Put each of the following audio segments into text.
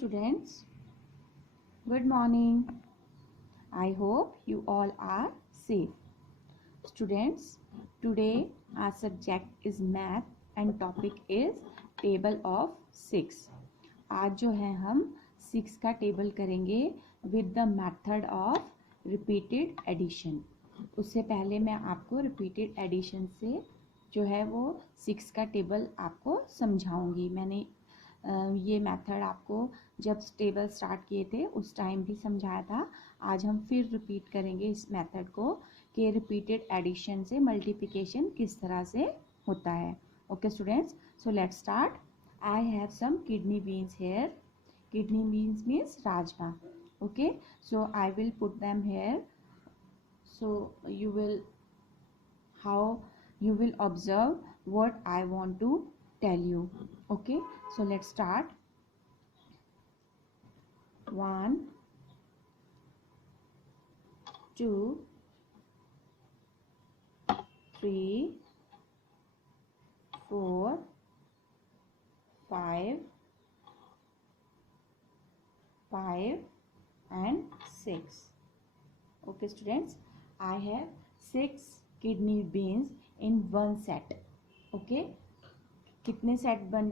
students, good morning. I hope you all are safe. Students, today our subject is math and topic is table of 6. आज जो है हम 6 का table करेंगे with the method of repeated addition. उससे पहले मैं आपको repeated addition से जो है वो 6 का टेबल आपको समझाऊंगी. मैंने ये मेथड आपको जब टेबल स्टार्ट किए थे उस टाइम भी समझाया था. आज हम फिर रिपीट करेंगे इस मेथड को कि रिपीटेड एडिशन से मल्टीप्लिकेशन किस तरह से होता है. Okay students, so let's start. I have some kidney beans here. Kidney beans means rajma. Okay, so I will put them here. सो you will observe what I want to tell you. Okay, so let's start. 1 2 3 4 5 and 6. Okay students, I have 6 kidney beans in one set. Okay, कितने set बन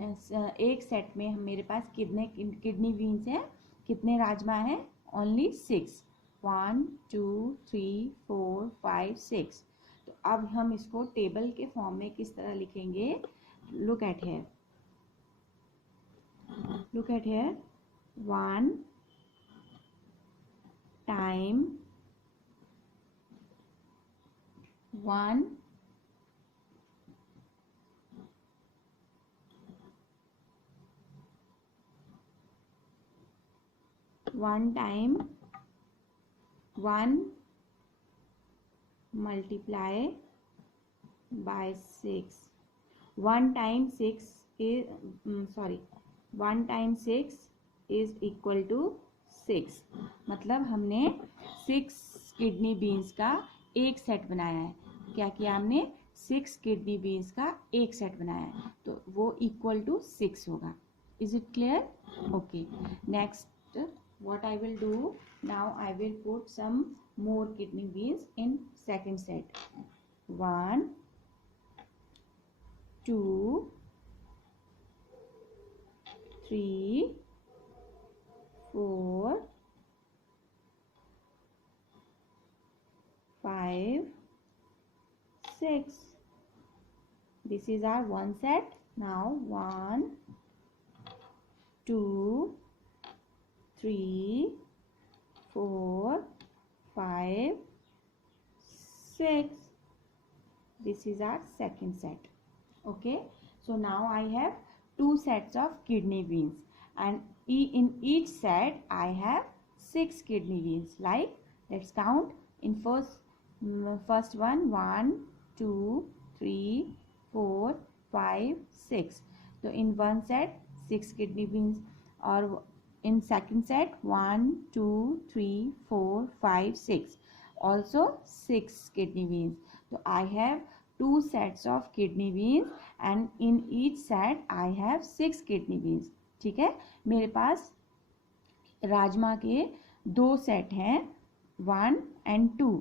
एक set में हम मेरे पास कितने kidney beans हैं, कितने राजमा हैं? ओनली 6. 1 2 3 4 5 6. तो अब हम इसको टेबल के फॉर्म में किस तरह लिखेंगे? Look at here. 1 time 1 time 1 multiply by 6. 1 times 6 is equal to 6. मतलब हमने 6 किडनी बीन्स का एक सेट बनाया है. क्या किया हमने? 6 किडनी बीन्स का एक सेट बनाया है, तो वो इक्वल टू 6 होगा. Is it clear? Okay, next what I will do now, I will put some more kidney beans in second set. 1 2 3 4 5 6. This is our one set. Now 1 2 3 4 5 6. This is our second set. Okay, so now I have 2 sets of kidney beans, and in each set I have 6 kidney beans. Like, let's count. In first one 1 2 3 4 5 6. So in one set 6 kidney beans, or in second set 1 2 3 4 5 6, also 6 kidney beans. So I have 2 sets of kidney beans and in each set I have 6 kidney beans. ठीक है, मेरे पास राजमा के 2 set हैं, 1 and 2.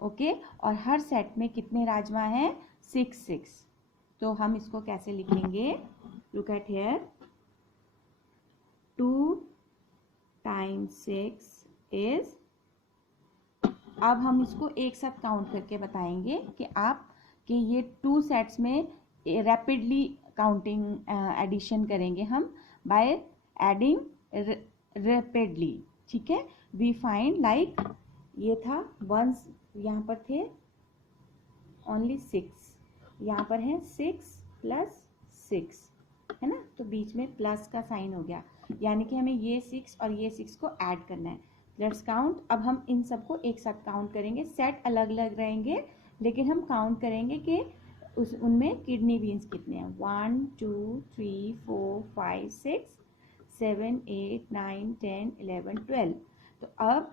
Okay, और हर set में कितने राजमा हैं? 6. तो हम इसको कैसे लिखेंगे? Look at here. 2 times 6 is, अब हम इसको एक साथ काउंट करके बताएंगे कि ये 2 सेट्स में रैपिडली काउंटिंग एडिशन करेंगे हम बाय एडिंग रैपिडली. ठीक है, वी फाइंड लाइक ये था 1, यहाँ पर थे ओनली 6, यहाँ पर है 6 + 6, है ना, तो बीच में प्लस का साइन हो गया, यानी कि हमें ये 6 और ये 6 को ऐड करना है. Let's count. अब हम इन सबको एक साथ काउंट करेंगे. सेट अलग अलग रहेंगे लेकिन हम काउंट करेंगे कि उनमें किडनी बीन्स कितने हैं. 1 2 3 4 5 6 7 8 9 10 11 12. तो अब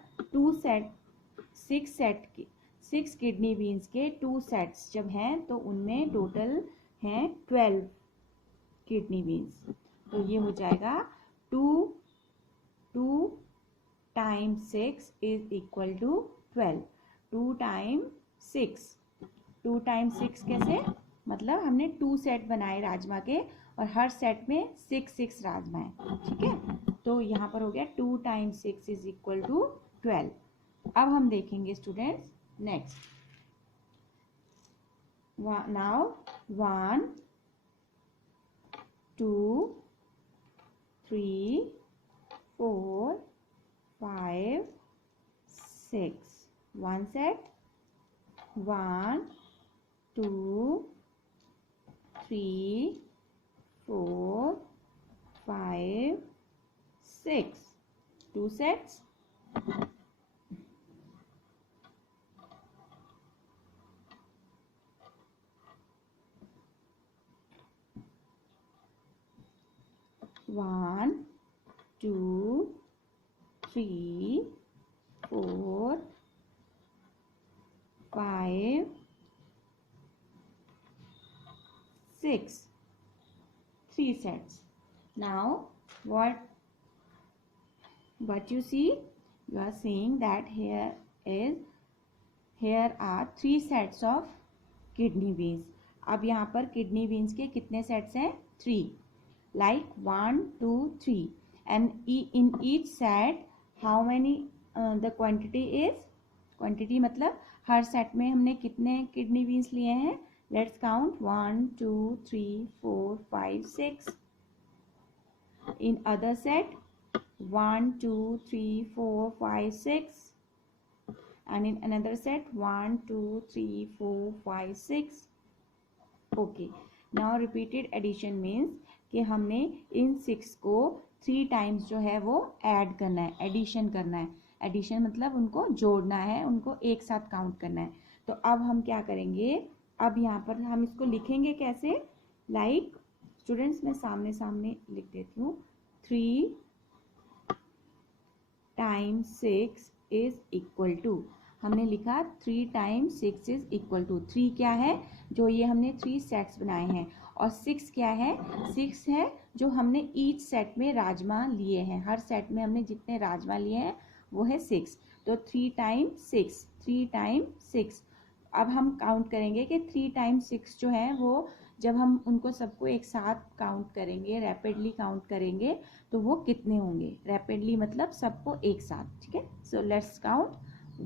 6 किडनी बीन्स के 2 सेट्स जब हैं तो उनमें टोटल हैं 12 किडनी बीन्स. तो ये हो जाएगा 2 times 6 is equal to 12. 2 times 6, 2 times 6 कैसे, मतलब हमने 2 सेट बनाए राजमा के और हर सेट में 6 राजमा है, ठीक है। तो यहाँ पर हो गया 2 times 6 इज इक्वल टू 12. अब हम देखेंगे students next. Now 1 2 3 4 5 6. One set. 1 2 3 4 5 6. 2 sets. 1 2 3 4 5 6. 3 sets. Now what you see, you are seeing that here are 3 sets of kidney beans. अब यहाँ पर kidney beans के कितने sets हैं? 3. Like 1 2 3, and in each set how many the quantity is, quantity मतलब हर set में हमने कितने kidney beans लिए हैं? Let's count 1 2 3 4 5 6. In other set 1 2 3 4 5 6, and in another set 1 2 3 4 5 6. Okay, now repeated addition means कि हमने इन 6 को 3 टाइम्स जो है वो ऐड करना है, एडिशन करना है. एडिशन मतलब उनको जोड़ना है, उनको एक साथ काउंट करना है. तो अब हम क्या करेंगे, अब यहाँ पर हम इसको लिखेंगे कैसे, लाइक स्टूडेंट्स मैं सामने सामने लिख देती हूँ. 3 times 6 इज इक्वल टू, हमने लिखा 3 times 6 इज इक्वल टू, 3 क्या है, जो ये हमने 3 सेट्स बनाए हैं, और 6 क्या है, 6 है जो हमने ईच सेट में राजमा लिए हैं, हर सेट में हमने जितने राजमा लिए हैं वो है 6. तो 3 times 6, 3 times 6. अब हम काउंट करेंगे कि 3 times 6 जो है वो जब हम उनको सबको एक साथ काउंट करेंगे, रैपिडली काउंट करेंगे, तो वो कितने होंगे. रैपिडली मतलब सबको एक साथ, ठीक है. So let's count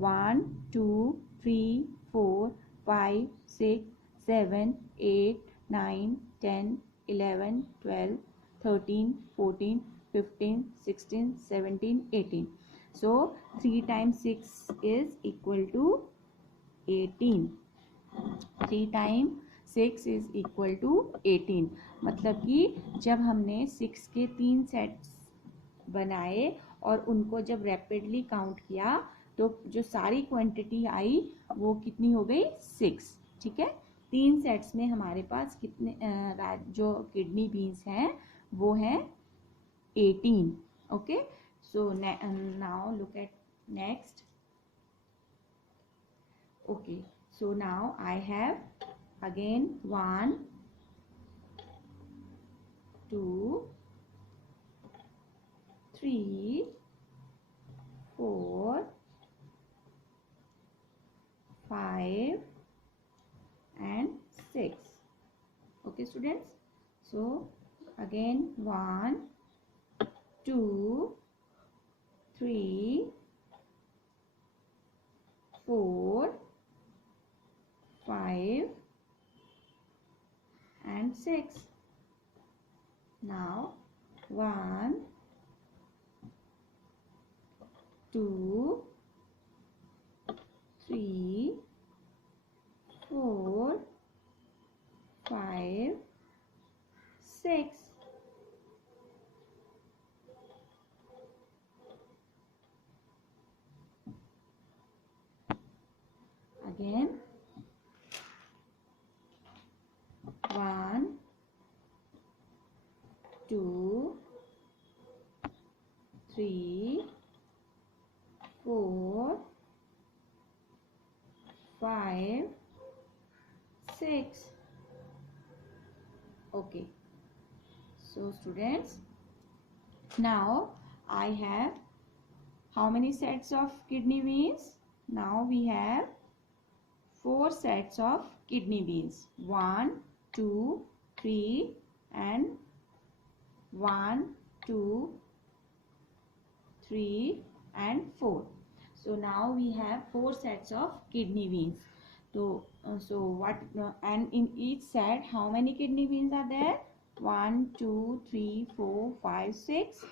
1 2 3 4 5 6 7 8 9 10 11 12 13 14 15 16 17 18. So 3 times 6 is equal to 18. 3 times 6 is equal to 18. मतलब कि जब हमने 6 के 3 सेट्स बनाए और उनको जब रैपिडली काउंट किया तो जो सारी क्वांटिटी आई वो कितनी हो गई, 6. ठीक है. 3 सेट्स में हमारे पास कितने जो किडनी बीन्स हैं वो हैं 18. Okay. So now look at next. Okay, so now I have again 1 2 3 4 5 and 6. Okay students, so again 1 2 3 4 5 and 6. Now 1 2 3 4 5 6. Again 1 2 3 4 5 6. Okay, so students, now I have how many sets of kidney beans? Now we have 4 sets of kidney beans. 1, 2, 3 and 1, 2, 3 and 4. So now we have 4 sets of kidney beans. And in each set how many kidney beans are there? 1, 2, 3, 4, 5, 6.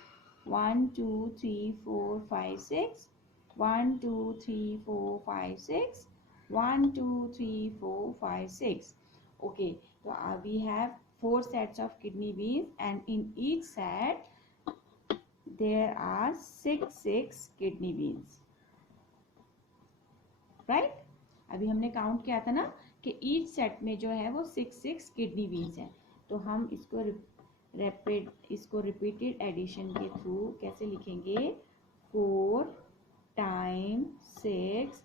1, 2, 3, 4, 5, 6. 1, 2, 3, 4, 5, 6. 1, 2, 3, 4, 5, 6. Okay, so we have 4 sets of kidney beans and in each set there are 6 kidney beans, right? अभी हमने count किया था ना कि each set में जो है वो 6 किडनी बीन्स है। तो हम इसको रिपीटेड एडिशन के थ्रू कैसे लिखेंगे? 4 times 6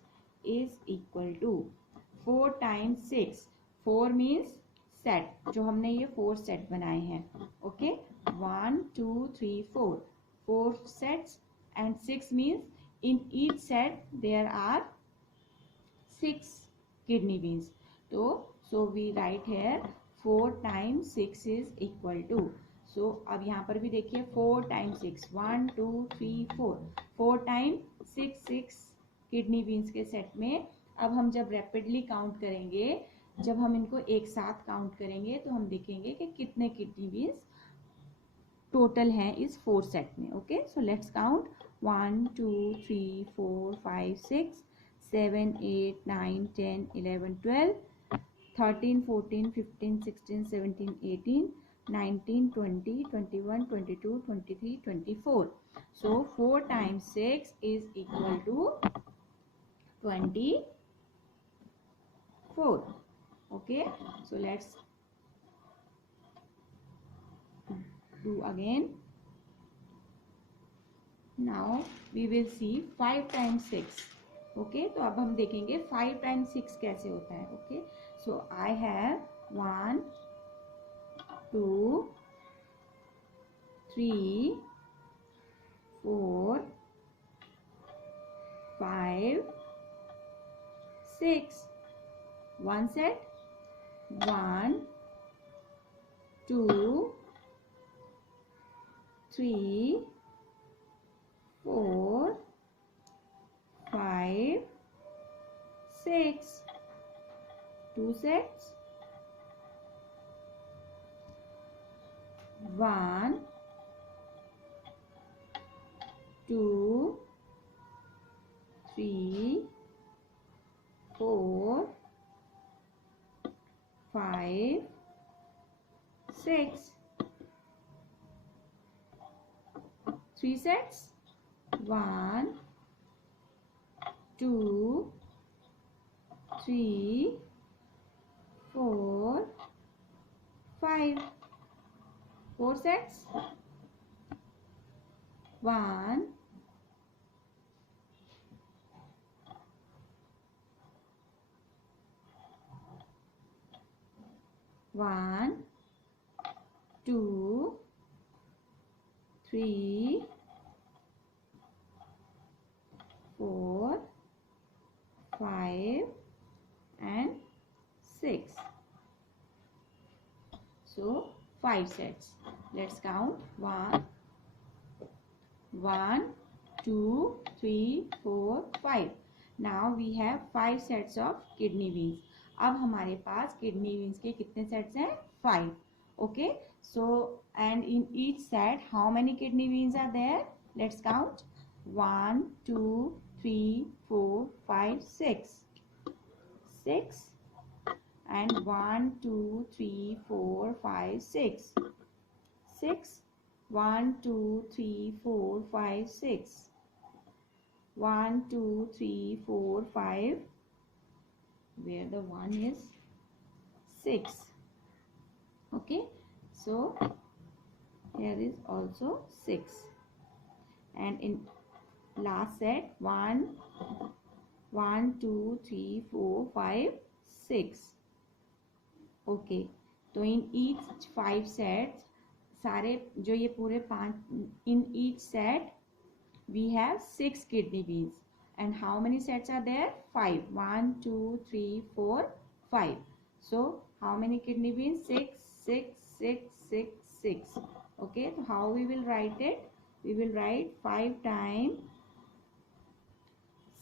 is equal to 4 times 6। 4 means set, जो हमने ये 4 सेट बनाए हैं। Okay, 1 2 3 4 sets and 6 means in each set there are 6 kidney beans. So we write here 4 times 6 is equal to. So अब यहाँ पर भी देखिए 4 times 6, 1 2 3 4, 4 times 6 kidney beans के सेट में अब हम जब रैपिडली काउंट करेंगे, जब हम इनको एक साथ काउंट करेंगे तो हम देखेंगे कि कितने किडनी बीन्स टोटल हैं इस 4 सेट में। Okay, so let's count 1 2 3 4 5 6 7 8 9 10 11 12 13 14 15 16 17 18 19 20 21 22 23 24. So 4 times 6 is equal to 24. Okay, so let's do again. Now we will see 5 times 6. Okay, तो अब हम देखेंगे 5 टाइम्स 6 कैसे होता है। Okay, so I have 1 2 3 4 5 6 one set 1 2 3 4 5 6 2 sets 1 2 3 4 5 6 3 sets 1 2 3 4 5 4 sets 1 1 2 3 4 5 and 6. So 5 sets. Let's count 1 2 3 4 5. Now we have 5 sets of kidney beans. अब हमारे पास kidney beans के कितने sets हैं? 5. Okay, so and in each set how many kidney beans are there? Let's count 1 2 3 4 5 6 and 1 2 3 4 5 6 1 2 3 4 5 6 1 2 3 4 5, where the 1 is 6. Okay, so here is also 6 and in last set 1 2 3 4 5 6. Okay, तो in each 5 sets सारे जो ये पूरे 5 इन each set we have 6 kidney beans. And how many sets are there? 5. 1, 2, 3, 4, 5. So how many kidney beans? 6, 6, 6, 6, 6. Okay, so how we will write it? We will write 5 times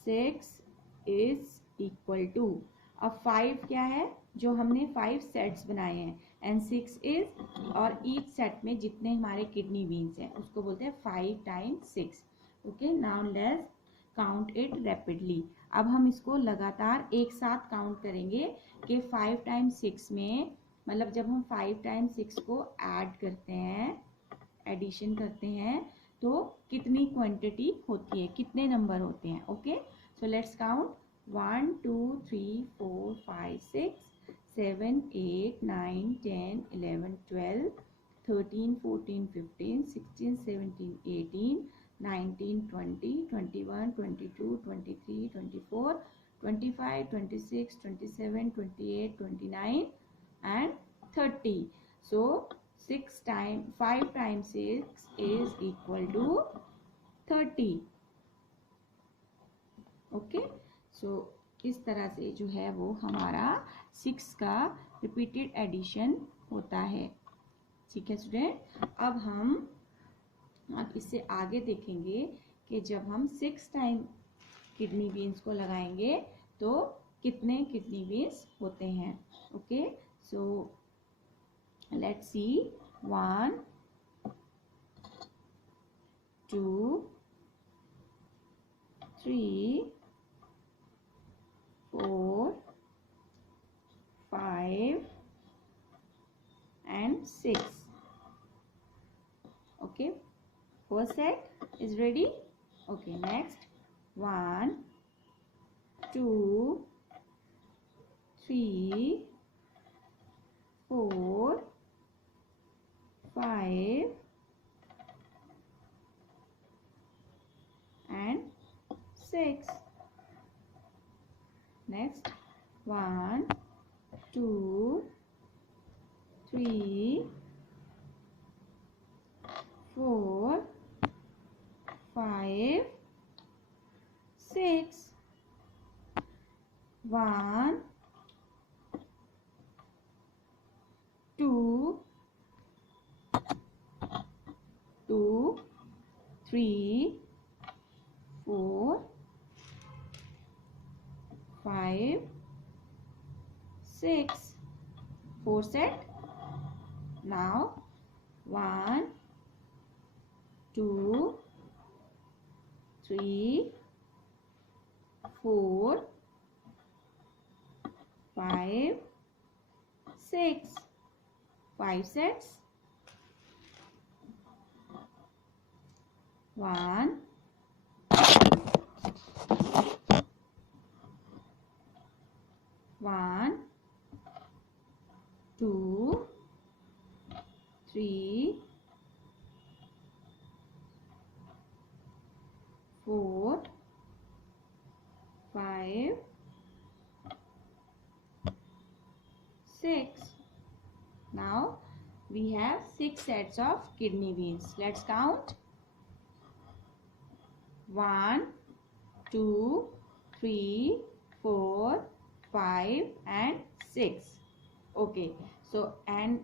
6 is equal to, अब 5 क्या है? जो हमने 5 sets बनाए हैं, and 6 is, और each set में जितने हमारे किडनी बीन्स हैं उसको बोलते हैं 5 times 6. Okay, now let's count it rapidly. अब हम इसको लगातार एक साथ काउंट करेंगे कि 5 टाइम्स 6 में, मतलब जब हम 5 टाइम्स 6 को ऐड करते हैं, एडिशन करते हैं, तो कितनी क्वांटिटी होती है, कितने नंबर होते हैं. Okay, so let's count. 1, 2, 3, 4, 5, 6, 7, 8, 9, 10, 11, 12, 13, 14, 15, 16, 17, 18, 19, 20, 21, 22, 23, 24, 25, 26, 27, 28, 29 and 30. So 5 times 6 is equal to 30. Okay, सो इस तरह से जो है वो हमारा 6 का रिपीटेड एडिशन होता है. ठीक है स्टूडेंट, अब इससे आगे देखेंगे कि जब हम 6 टाइम किडनी बीन्स को लगाएंगे तो कितने किडनी बीन्स होते हैं. Okay, so let's see. 1, 2, 3, 4, 5 and 6. Okay, first set is ready. Okay, next. 1, 2, 3, 4, 5 and 6. Next. 1, 2, 3, 4, 5, 6. 1, 2, 3, 4, 5, 6. 4 set. Now 1, 2, 3, 4, 5, 6. 5 sets. 1, 2, 3, 4, 5, 6. Now we have 6 sets of kidney beans. Let's count. 1, 2, 3, 4, 5 and 6. Okay, so and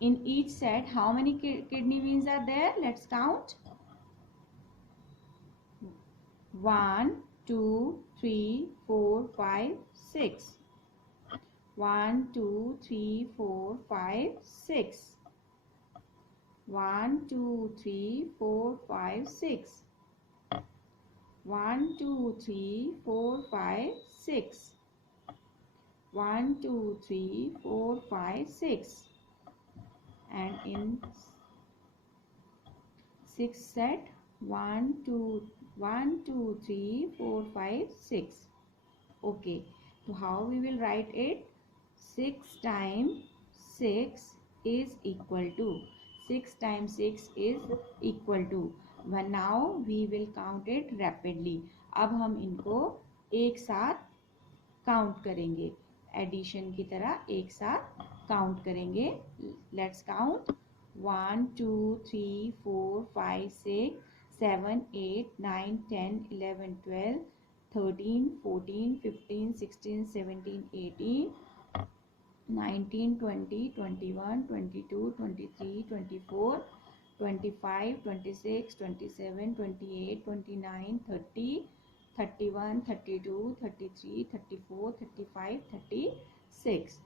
in each set how many kidney beans are there? Let's count. 1, 2, 3, 4, 5, 6. 1, 2, 3, 4, 5, 6. 1, 2, 3, 4, 5, 6. 1, 2, 3, 4, 5, 6. 1, 2, 3, 4, 5, 6. And in 6 set, 1, 2, 3, 4, 5, 6. Okay, so how we will write it? 6 times 6 is equal to, 6 times 6 is equal to 1. Now we will count it rapidly. अब हम इनको एक साथ count करेंगे, addition की तरह एक साथ काउंट करेंगे. Let's count. 1, 2, 3, 4, 5, 6, 7, 8, 9, 10, 11, 12, 13, 14, 15, 16, 17, 18, 19, 20, 21, 22, 23, 24, 25, 26, 27, 28, 29, 30, 31, 32, 33, 34, 35, 36.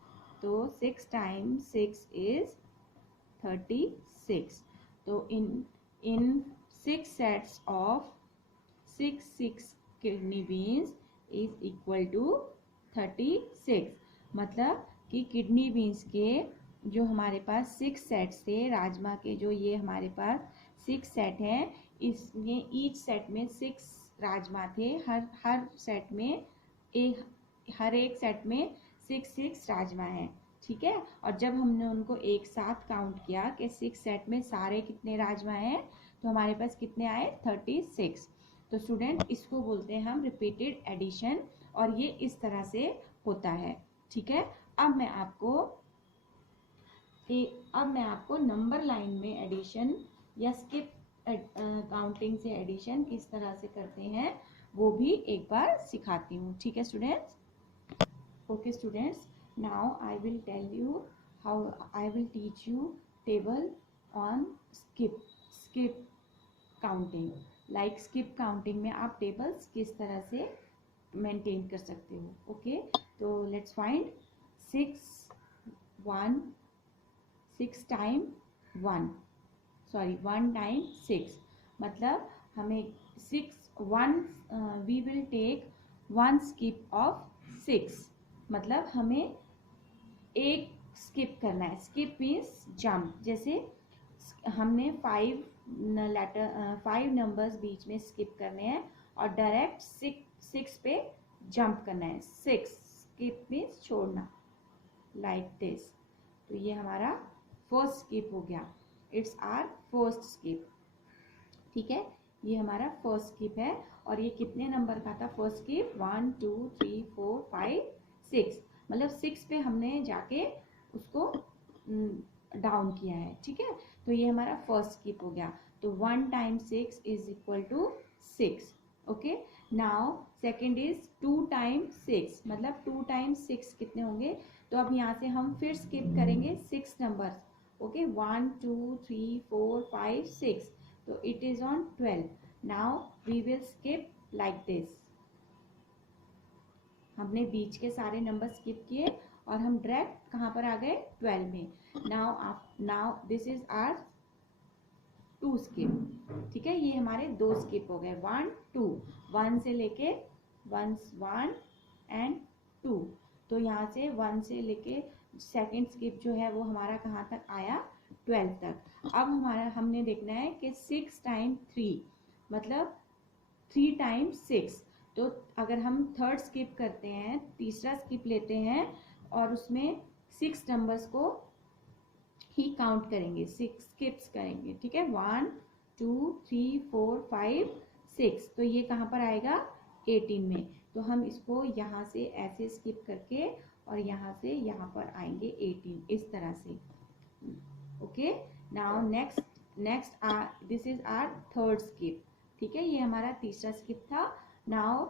तो 6 times 6 is 36. तो in 6 sets of 6 kidney beans is equal to 36. मतलब कि किडनी बीन्स के जो हमारे पास 6 सेट्स थे, राजमा के जो ये हमारे पास 6 सेट हैं, इसमें ईच सेट में 6 राजमा थे। हर सेट में हर एक सेट में 6 राजमा हैं, ठीक है। और जब हमने उनको एक साथ काउंट किया कि 6 सेट में सारे कितने राजमा हैं, तो हमारे पास कितने आए 36। तो स्टूडेंट इसको बोलते हैं हम रिपीटेड एडिशन, और ये इस तरह से होता है, ठीक है। अब मैं आपको नंबर लाइन में एडिशन या स्किप काउंटिंग से एडिशन किस तरह से करते हैं वो भी एक बार सिखाती हूँ, ठीक है students. Okay students, now I will tell you how I will teach you table on skip counting. Like skip counting में आप टेबल्स किस तरह से मेंटेन कर सकते हो। ओके, तो लेट्स फाइंड 6 टाइम 1 टाइम 6, मतलब हमें 1 we will take 1 skip of 6, मतलब हमें एक स्किप करना है। स्किप मीन्स जंप, जैसे हमने 5 नंबर्स बीच में स्किप करने हैं और डायरेक्ट 6 पे जंप करना है। 6 स्किप मीन्स छोड़ना, लाइक दिस। तो ये हमारा फर्स्ट स्किप हो गया, इट्स आवर फर्स्ट स्किप, ठीक है। ये हमारा फर्स्ट स्किप है, और ये कितने नंबर का था फर्स्ट स्किप? 1 2 3 4 5 6, मतलब 6 पे हमने जाके उसको डाउन किया है, ठीक है। तो ये हमारा फर्स्ट स्किप हो गया। तो 1 times 6 is equal to 6। Okay, now second is 2 times 6, मतलब 2 टाइम्स 6 कितने होंगे? तो अब यहाँ से हम फिर स्किप करेंगे 6 नंबर्स। ओके, 1 2 3 4 5 6, तो it is on 12। Now we will skip like this. हमने बीच के सारे नंबर स्किप किए और हम डायरेक्ट कहाँ पर आ गए? 12 में। Now this is our 2 skip, ठीक है। ये हमारे 2 स्किप हो गए, 1 2, 1 से लेके 1 एंड 2। तो यहाँ से 1 से लेके सेकेंड स्किप जो है वो हमारा कहाँ तक आया? 12 तक। अब हमने देखना है कि 6 टाइम 3, मतलब 3 टाइम्स 6। तो अगर हम थर्ड स्किप करते हैं, तीसरा स्किप लेते हैं और उसमें 6 नंबर्स को ही काउंट करेंगे, 6 स्किप्स करेंगे, ठीक है। 1 2 3 4 5 6, तो ये कहाँ पर आएगा? 18 में। तो हम इसको यहाँ से ऐसे स्किप करके और यहाँ से यहाँ पर आएंगे 18, इस तरह से। Okay, now next this is our third skip, ठीक है। ये हमारा तीसरा स्किप था। नाउ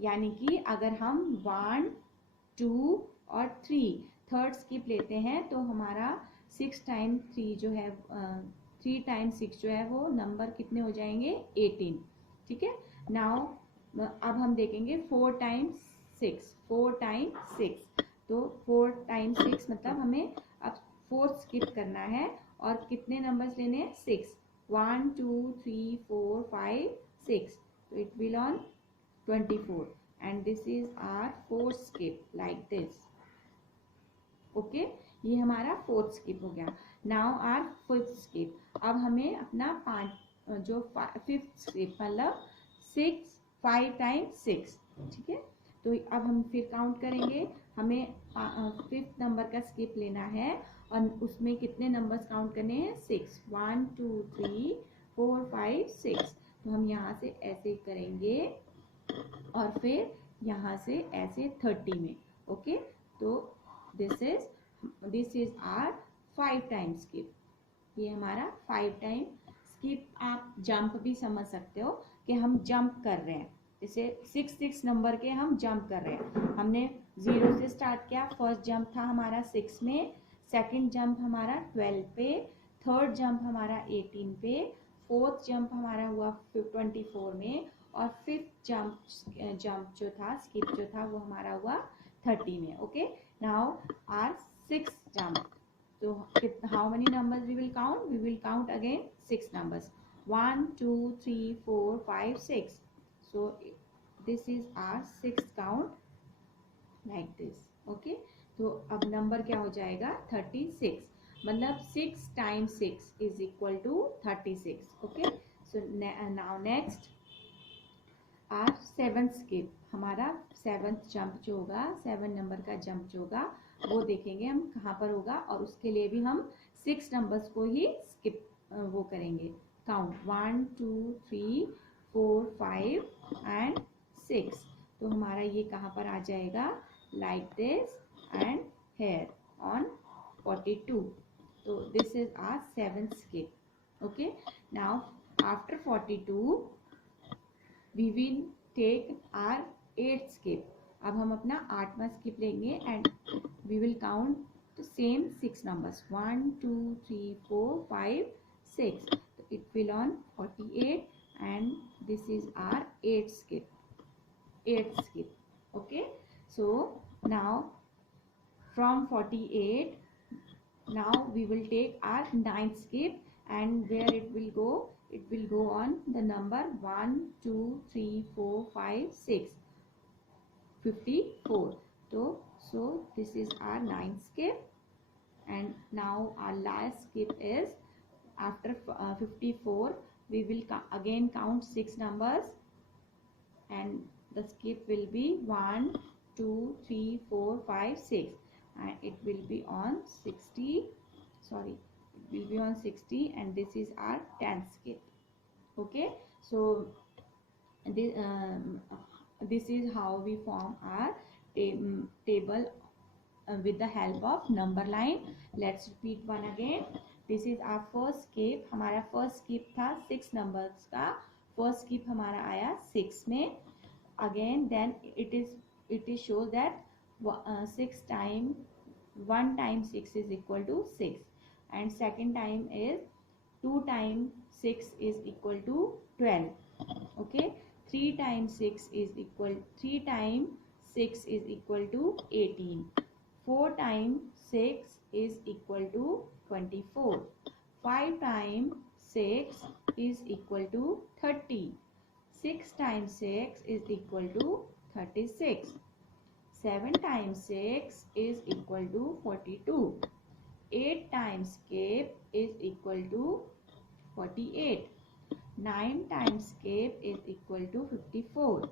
यानी कि अगर हम 1 2 और 3 थर्ड स्किप लेते हैं तो हमारा 6 टाइम 3 जो है 3 टाइम 6 जो है वो नंबर कितने हो जाएंगे? 18, ठीक है। नाउ अब हम देखेंगे 4 टाइम्स 6, तो 4 टाइम्स 6 मतलब हमें अब 4 स्किप करना है और कितने नंबर्स लेने हैं? 6, 1 2 3 4 5 6, तो it will on 24 and this is our fourth skip like this. Okay, ये हमारा फोर्थ स्किप हो गया। Now our fifth skip. अब हमें अपना फिफ्थ स्किप मतलब 5 टाइम्स 6, ठीक है। तो अब हम फिर काउंट करेंगे, हमें फिफ्थ नंबर का स्किप लेना है और उसमें कितने नंबर्स काउंट करने हैं? 6, 1 2 3 4 5 6। तो हम यहाँ से ऐसे करेंगे और फिर यहाँ से ऐसे 30 में। ओके, तो this is our 5 time skip. ये हमारा 5 टाइम स्किप आप जंप भी समझ सकते हो कि हम जंप कर रहे हैं, जैसे 6 नंबर के हम जंप कर रहे हैं। हमने 0 से स्टार्ट किया, फर्स्ट जंप था हमारा 6 में, सेकंड जंप हमारा 12 पे, थर्ड जंप हमारा 18 पे, फोर्थ जंप हमारा हुआ 24 में, और फिफ्थ जंप जो था, स्किप जो था, वो हमारा हुआ 30 में। Okay, now our 6 jump. So how many numbers we will count? We will count again 6 numbers. 1, 2, 3, 4, 5, 6. So this is our 6th count like this. Okay. तो अब नंबर क्या हो जाएगा? 36. मतलब 6 times 6 is equal to 36. Okay. So now next our 7th skip. हमारा 7th jump जो होगा, 7 number का जंप जो होगा, वो देखेंगे हम कहाँ पर होगा, और उसके लिए भी हम 6 नंबर्स को ही स्किप वो करेंगे, काउंट 1, 2, 3, 4, 5 एंड 6। तो हमारा ये कहाँ पर आ जाएगा, like this and here on 42। तो this is our 7th skip. Okay, now after 42 we will take our 8th skip। अब हम अपना 8वां स्किप लेंगे and we will count the same 6 numbers 1, 2, 3, 4, 5, 6। So it will on 48 and this is our 8th skip। Okay, so now from 48 now we will take our 9th skip, and where it will go, it will go on the number 1, 2, 3, 4, 5, 6, 54। So this is our 9th skip, and now our last skip is after 54 we will again count 6 numbers, and the skip will be 1, 2, 3, 4, 5, 6, and it will be on 60, sorry, it will be on 60, and this is our 10th skip। Okay, so this is how we form our table with the help of number line। let's repeat one again। this is our first skip। हमारा first skip था 6 numbers का, first skip हमारा आया 6 में। again then it is show that 6 time 1 times 6 is equal to 6, and second time is 2 times 6 is equal to 12। okay, 3 times 6 is equal 3 times 6 is equal to 18, 4 times 6 is equal to 24, 5 times 6 is equal to 30, 6 times 6 is equal to 36, 7 times 6 is equal to 42, 8 times skip is equal to 48, 9 times skip is equal to 54,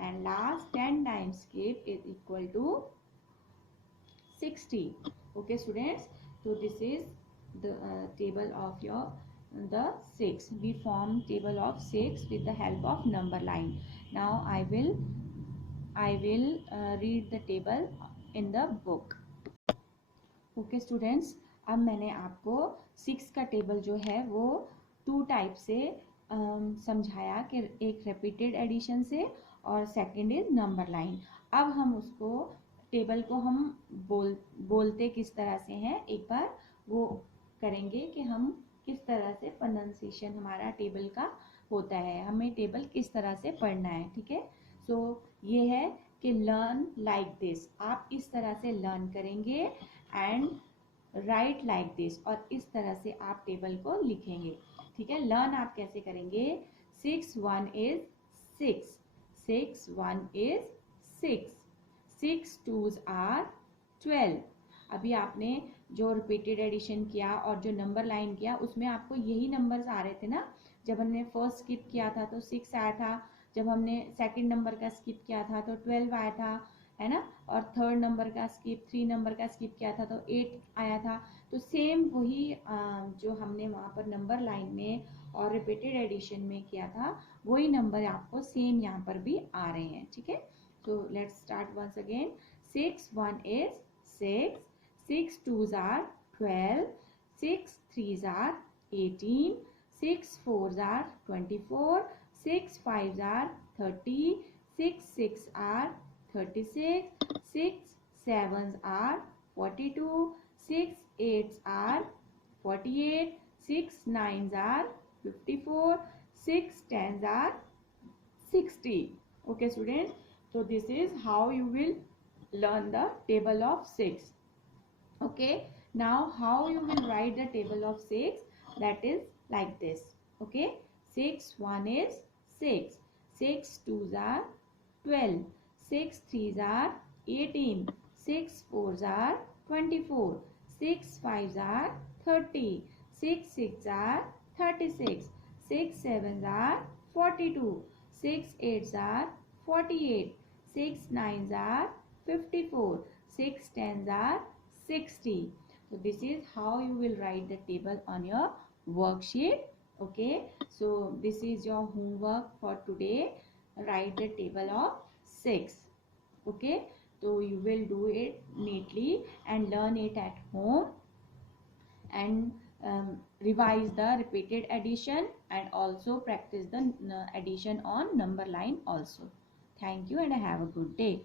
and last 10 times skip is equal to 60। okay students, so this is the table of your the 6। we form table of 6 with the help of number line। now I will read the table in the book। okay students, अब मैंने आपको 6 का table जो है वो 2 type से समझाया कि एक रिपीटेड एडिशन से और सेकंड इज नंबर लाइन। अब हम उसको टेबल को हम बोलते किस तरह से हैं, एक बार वो करेंगे कि हम किस तरह से प्रोनाउंसिएशन हमारा टेबल का होता है, हमें टेबल किस तरह से पढ़ना है। ठीक है, सो ये है कि लर्न लाइक दिस, आप इस तरह से लर्न करेंगे, एंड राइट लाइक दिस, और इस तरह से आप टेबल को लिखेंगे। ठीक है, लर्न आप कैसे करेंगे, 6 1 is 6, 6 1 is 6, 6 2s are 12। अभी आपने जो रिपीटेड एडिशन किया और जो नंबर लाइन किया उसमें आपको यही नंबर्स आ रहे थे ना। जब हमने फर्स्ट स्किप किया था तो 6 आया था, जब हमने सेकंड नंबर का स्किप किया था तो 12 आया था, है ना, और थर्ड नंबर का स्किप 3 नंबर का स्किप किया था तो 8 आया था। तो सेम वही जो हमने वहाँ पर नंबर लाइन में और रिपीटेड एडिशन में किया था वही नंबर आपको सेम यहाँ पर भी आ रहे हैं। ठीक है, so let's start once again। 6 1 is 6, 6 2s are 12, 6 3s are 18, 6 4s are 24, 6 5s are 30, 6 6 are 36, 6 7s are 42, 6 8s are 48, 6 9s are 54, 6 10s are 60. Okay students, so this is how you will learn the table of 6. Okay, now how you will write the table of 6, that is like this. Okay, 6 1 is 6, 6 2s are 12, 6 3s are 18, 6 4s are 24, 6 5s are 30, 6 6 are 36, 6 7s are 42, 6 8s are 48, 6 9s are 54, 6 10s are 60. So this is how you will write the table on your worksheet. Okay, so this is your homework for today. Write the table of 6. Okay, so you will do it neatly and learn it at home, and revise the repeated addition, and also practice the addition on number line also. Thank you and have a good day.